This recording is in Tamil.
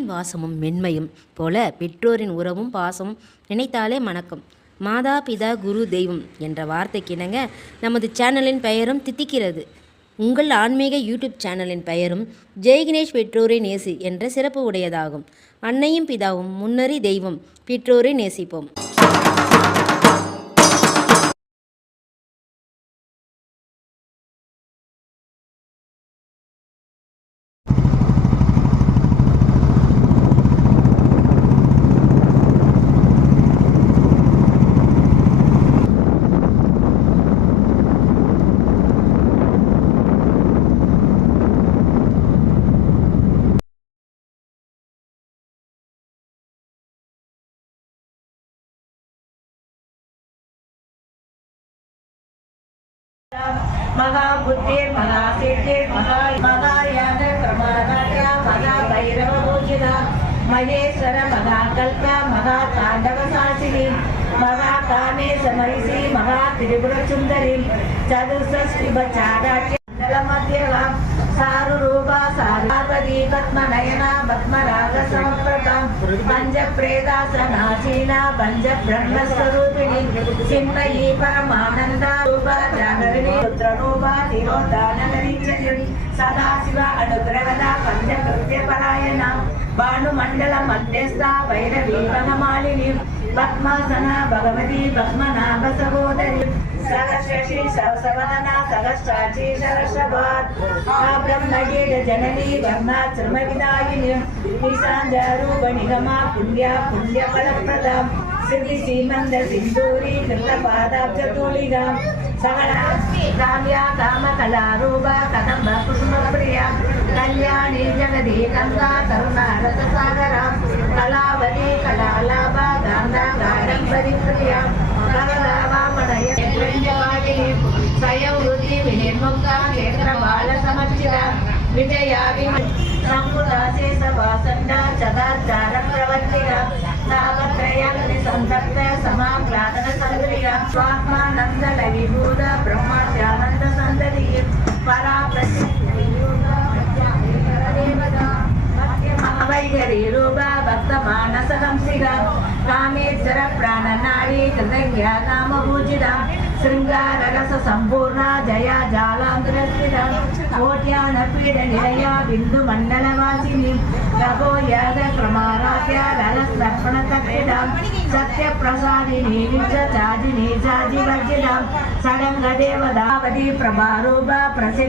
தாயின் வாசமும் மென்மையும் போல பெற்றோரின் உறவும் பாசமும் நினைத்தாலே மணக்கும். மாதா பிதா குரு தெய்வம் என்ற வார்த்தைக்கிணங்க நமது சேனலின் பெயரும் தித்திக்கிறது. உங்கள் ஆன்மீக யூடியூப் சேனலின் பெயரும் ஜெய்கணேஷ் பெற்றோரை நேசி என்ற சிறப்பு உடையதாகும். அன்னையும் பிதாவும் முன்னறி தெய்வம், பெற்றோரை நேசிப்போம். महाबुद्धिर् महासिद्धिर् महायान प्रमादाय महाभैरवपूजिता महेश्वर महाकल्प महाताण्डवशासिनी महाकामेशमहिषी महात्रिपुरसुन्दरी चतुष्षष्टिभचाराख्य मध्यला सारुरूपा सारापदी पद्मनयना पद्मरागसमप्रता पञ्चप्रेदासनासीना पञ्चब्रह्मस्वरूपिणी चिन्मयी परमानन्दा रूपा जागरिणी रुद्ररूपा तिरोदानगरीचरी सदाशिव अनुग्रहदा पञ्चकृत्यपरायणा भानुमण्डल मध्यस्था भैरवी वनमालिनी पद्मासना भगवती पद्मनाभ सहोदरी सहस्रशी सहस्रवदना सहस्राची सहस्रभात् ब्रह्मगीत जननी वर्णाश्रमविदायिनी ईशान्यरूपनिगमा पुण्या पुण्यफलप्रदा सिद्धि सीमन्द सिन्दूरी कृतपादाब्जतुलिका सकला काम्या कामकलारूपा कदम्ब कुसुमप्रिया कल्याणी जगदी गङ्गा करुणा रससागरा कलावती कलालाभा गान्धा गाडम्बरी प्रिया कमलावामणय स्वयं वृद्धि विनिर्मुक्ता क्षेत्रबालसमर्चिता विजया संकुलाशेषवासन्ना चदाचार प्रवर्तिका तावत्रयाग्नि संतप्त समाह्लादन संक्रिया स्वात्मानंद विभूत ब्रह्माद्यानंद संतति परा वैगरी रूपा भक्त मानस हंसिका कामेश्वर प्राणनाड़ी कृतज्ञा कामपूजिता श्रृंगार रस संपूर्णा जया जालांतरस्थिता कोट्यान पीड निलया बिंदु मंडल वासिनी रघो याद क्रमाराध्या रसर्पण तक्षिता सत्य प्रसादिनी चाजिनी चाजिवर्जिता सडंग देवदावती प्रभारूपा प्रसिद्ध